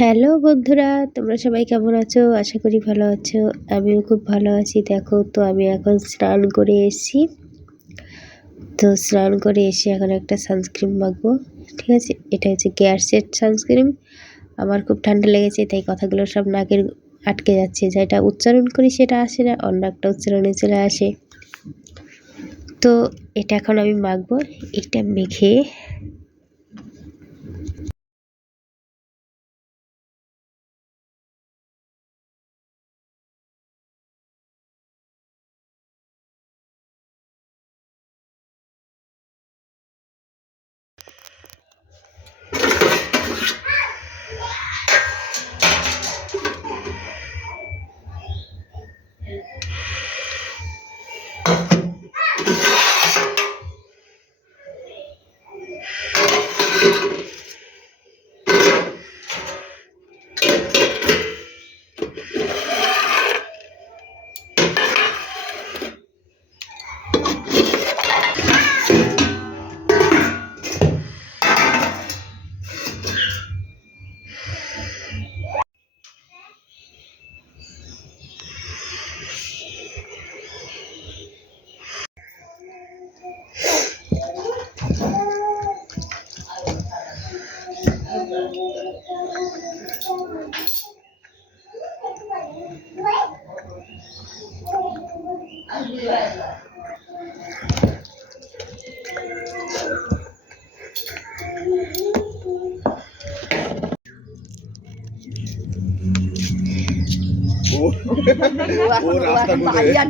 Hello বন্ধুরা, তোমরা সবাই কেমন আছো? আশা করি ভালো আছো। আমিও খুব ভালো আছি। দেখো তো আমি এখন স্নান করে এসেছি। তো স্নান করে এসে এখন একটা সানস্ক্রিন মাখবো। ঠিক আছে, এটা হচ্ছে কেয়ারশেড সানস্ক্রিন। আমার খুব ঠান্ডা লেগেছে, তাই কথাগুলো সব নাকের আটকে যাচ্ছে। যেটা উচ্চারণ করি সেটা আসে না, অন্য একটা উচ্চারণে চলে আসে। তো এটা এখন আমি মাখবো। এটা মেখে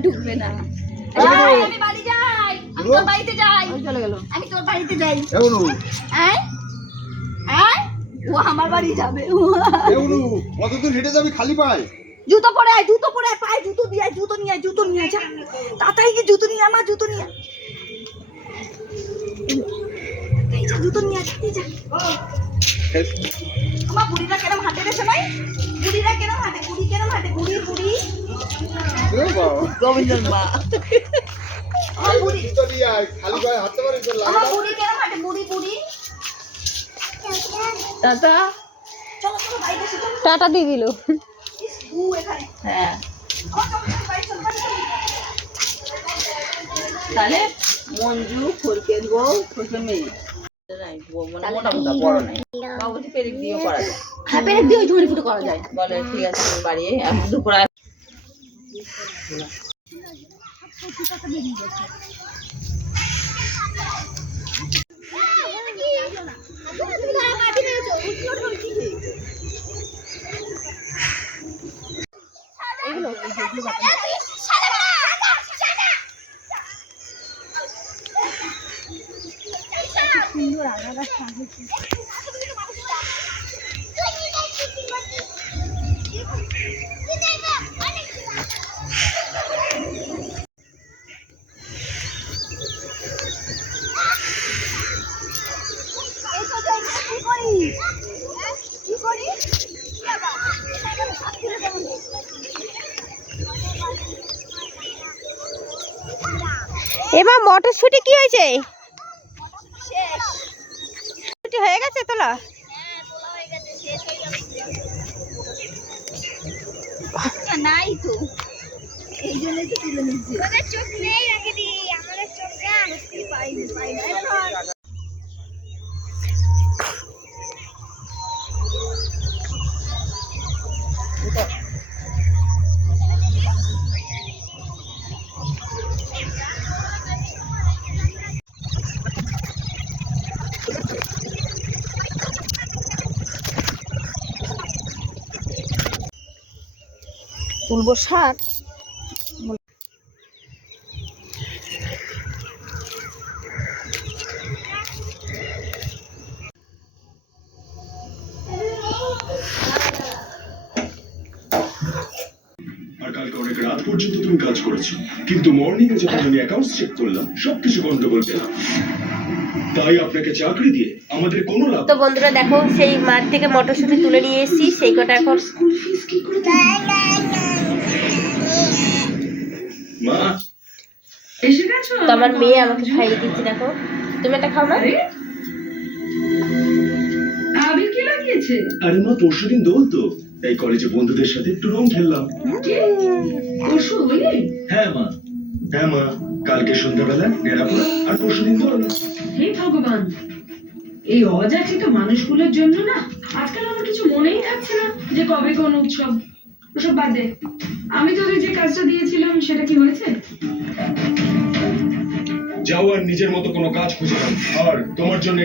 ঢুকবে না। আমি বাড়ি যাই, আমি তোর বাড়িতে যাই, চলে গেল। আমি তোর বাড়িতে যাই। ও আমার বাড়ি যাবে। কতদূর হেঁটে যাবি খালি পায়ে? জুতো পরে আয়, জুতো পরে আয়, পায়ে জুতো দিয়ে আয়, জুতো নিয়ে আয়, জুতো নিয়ে আয়, যা তাড়াতাড়ি গিয়ে জুতো নিয়ে আমার জুতো নিয়ে আয়। এই যা জুতো নিয়ে আয়, এই যা। আমার বুড়িটা কেরম হাঁটে রে সবাই? বুড়িরা কেরম হাঁটে? বুড়ি কেরম হাঁটে? বুড়ি বুড়ি গোবিন্দর মা। আমার বুড়ি জুতো নিয়ে আয়, খালি পায়ে হাঁটতে পারিস তো? আমার বুড়ি কেরম হাঁটে? বুড়ি বুড়ি টাটা চলো চলো বাইরে এসে চলো। টাটা দিয়ে দিল। এখানে হ্যাঁ, তাহলে মঞ্জু ফরকের বউ ফরকের মেয়ে বাবুজি পেরেক দিয়েও করা যায়। হ্যাঁ, পেরেক দিয়ে ঝুড়ি ফুটো করা যায়। বলে ঠিক আছে আমি বাড়ি দুপুর সুন্দর আলাদা সাজেছে। এবার মটরশুঁটি কি হয়েছে? ছুটি হয়ে গেছে তোলা? নাই তো, এই জন্যই তো তুলে নিচ্ছি। চোখ নেই রাখিনি, আমাদের চোখটা পাইনি পাইনি। তুলবো শাক। কালকে অনেক রাত পর্যন্ত তুমি কাজ করেছো, কিন্তু মর্নিং এ যখন আমি অ্যাকাউন্টস চেক করলাম সবকিছু গন্ডগোল পেলাম। তাই আপনাকে চাকরি দিয়ে আমাদের কোনো লাভ। তো বন্ধুরা দেখো, সেই মাঠ থেকে মটরশুঁটি তুলে নিয়ে এসেছি, সেই কটা এখন স্কুল ফিস কি করে মা এসে গেছো? তো আমার মেয়ে আমাকে খাইয়ে দিচ্ছে। দেখো, তুমি এটা খাও না? আবির কি লাগিয়েছে? আরে মা পরশুদিন দোল তো, তাই কলেজে বন্ধুদের সাথে একটু রং খেললাম। কি? পরশু হলি? হ্যাঁ মা, কালকে সন্ধ্যাবেলা নেড়াপোড়া আর পরশুদিন দোল। হে ভগবান, এই অযাচিত মানুষগুলোর জন্য না আজকাল আমার কিছু মনেই থাকছে না যে কবে কোন উৎসব। ওসব বাদ দে, আমি তোদের যে কাজটা দিয়েছিলাম সেটা কি হয়েছে? যাও আর নিজের মতো কোনো কাজ খুঁজে নাও, আর তোমার জন্য